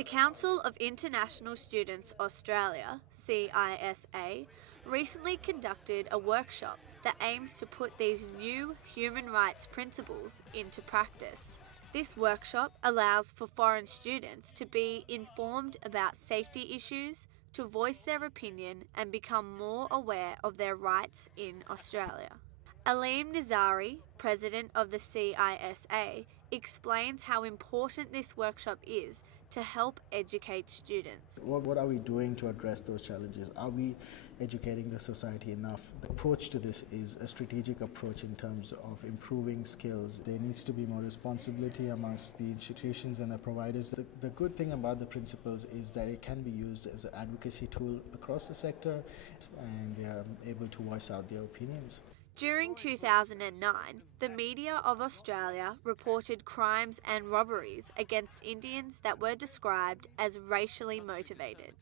The Council of International Students Australia, CISA, recently conducted a workshop that aims to put these new human rights principles into practice. This workshop allows for foreign students to be informed about safety issues, to voice their opinion and become more aware of their rights in Australia. Aleem Nizari, president of the CISA, explains how important this workshop is to help educate students. What are we doing to address those challenges? Are we educating the society enough? The approach to this is a strategic approach in terms of improving skills. There needs to be more responsibility amongst the institutions and the providers. The good thing about the principles is that it can be used as an advocacy tool across the sector, and they are able to voice out their opinions. During 2009, the media of Australia reported crimes and robberies against Indians that were described as racially motivated.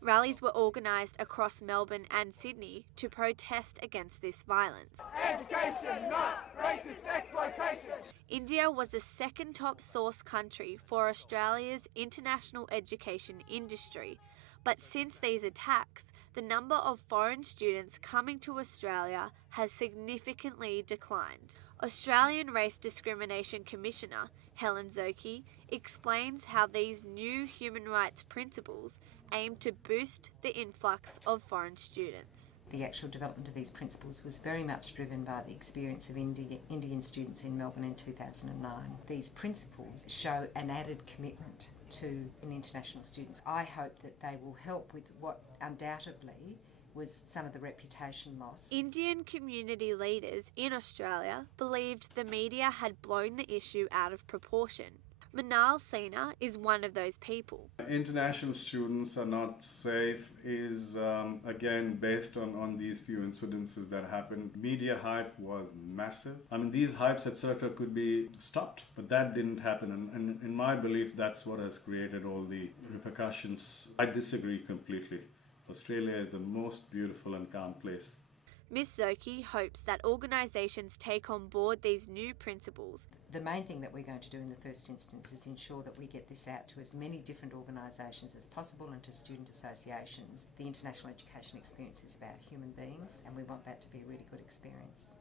Rallies were organised across Melbourne and Sydney to protest against this violence. Education, not racist exploitation. India was the second top source country for Australia's international education industry, but since these attacks, the number of foreign students coming to Australia has significantly declined. Australian Race Discrimination Commissioner Helen Zoki explains how these new human rights principles aim to boost the influx of foreign students. The actual development of these principles was very much driven by the experience of Indian students in Melbourne in 2009. These principles show an added commitment to international students. I hope that they will help with what undoubtedly was some of the reputation loss. Indian community leaders in Australia believed the media had blown the issue out of proportion. Manal Sina is one of those people. International students are not safe is again based on these few incidences that happened. Media hype was massive. I mean, these hypes etc. could be stopped, but that didn't happen, and in my belief that's what has created all the repercussions. I disagree completely. Australia is the most beautiful and calm place. Ms. Zoki hopes that organisations take on board these new principles. The main thing that we're going to do in the first instance is ensure that we get this out to as many different organisations as possible and to student associations. The international education experience is about human beings, and we want that to be a really good experience.